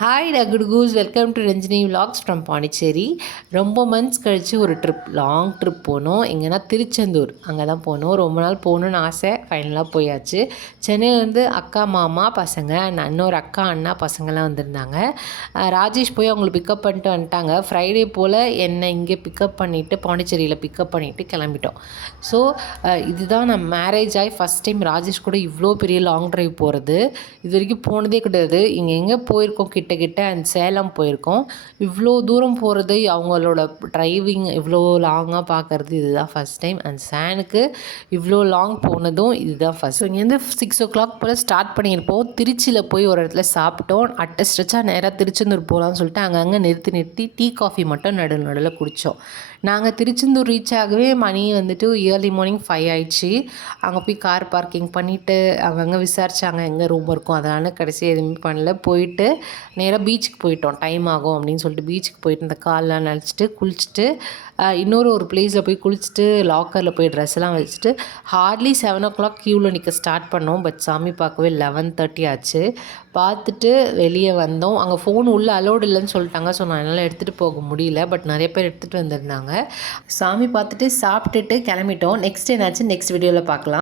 Hi டகுடுகூஸ், welcome to Ranjini vlogs from Pondicherry. ரொம்ப months கழித்து ஒரு ட்ரிப், லாங் ட்ரிப் போனோம். எங்கன்னா திருச்செந்தூர், அங்கே தான் போனோம். ரொம்ப நாள் போகணுன்னு ஆசை, ஃபைனலாக போயாச்சு. சென்னையிலேருந்து அக்கா மாமா பசங்க இன்னொரு அக்கா அண்ணா பசங்கள்லாம் வந்திருந்தாங்க. ராஜேஷ் போய் அவங்களை பிக்கப் பண்ணிட்டு வந்துட்டாங்க. ஃப்ரைடே போல் என்னை இங்கே பிக்கப் பண்ணிவிட்டு பாண்டிச்சேரியில் பிக்கப் பண்ணிவிட்டு கிளம்பிட்டோம். ஸோ இதுதான் நான் மேரேஜ் ஆகி ஃபஸ்ட் டைம் ராஜேஷ் கூட இவ்வளோ பெரிய லாங் ட்ரைவ் போகிறது. இது வரைக்கும் போனதே கிடையாது. இங்கே எங்கே போயிருக்கோம், கிட்ட அண்ட் சேலம் போயிருக்கோம். இவ்வளோ தூரம் போகிறது, அவங்களோட டிரைவிங் இவ்வளோ லாங்காக பார்க்குறது இதுதான் ஃபஸ்ட் டைம். அண்ட் சேனுக்கு இவ்வளோ லாங் போனதும் இதுதான் ஃபஸ்ட். இங்கேருந்து 6 o'clock போல் ஸ்டார்ட் பண்ணியிருப்போம். திருச்சியில் போய் ஒரு இடத்துல சாப்பிட்டோம். ஸ்ட்ரெச்சாக நேராக திருச்செந்தூர் போகலான்னு சொல்லிட்டு அங்கங்கே நிறுத்தி டீ காஃபி மட்டும் நடுவில் குடித்தோம். நாங்கள் திருச்செந்தூர் ரீச் ஆகவே மணி வந்துட்டு ஏர்லி மார்னிங் 5 ஆயிடுச்சு. அங்கே போய் கார் பார்க்கிங் பண்ணிவிட்டு அங்கங்கே விசாரித்தாங்க எங்கே ரூம் இருக்கும். அதனால் கடைசி எதுவுமே பண்ணல. போயிட்டு நேராக பீச்சுக்கு போயிட்டோம். டைம் ஆகும் அப்படின்னு சொல்லிட்டு பீச்சுக்கு போயிட்டு இந்த கால்லாம் நனைச்சிட்டு குளிச்சுட்டு ஒரு பிளேஸில் போய் குளிச்சுட்டு லாக்கரில் போய் ட்ரெஸ்லாம் வச்சுட்டு ஹார்ட்லி 7 o'clock க்யூவில் நிற்க ஸ்டார்ட் பண்ணோம். பட் சாமி பார்க்கவே 11:30 ஆச்சு. பார்த்துட்டு வெளியே வந்தோம். அங்கே ஃபோன் உள்ளே அலோடு இல்லைன்னு சொல்லிட்டாங்க. ஸோ நான் என்னால் எடுத்துகிட்டு போக முடியல. பட் நிறைய பேர் எடுத்துகிட்டு வந்திருந்தாங்க. சாமி பார்த்துட்டு சாப்பிட்டுட்டு கிளம்பிட்டோம். நெக்ஸ்ட் என்னாச்சு நெக்ஸ்ட் வீடியோவில் பார்க்கலாம்.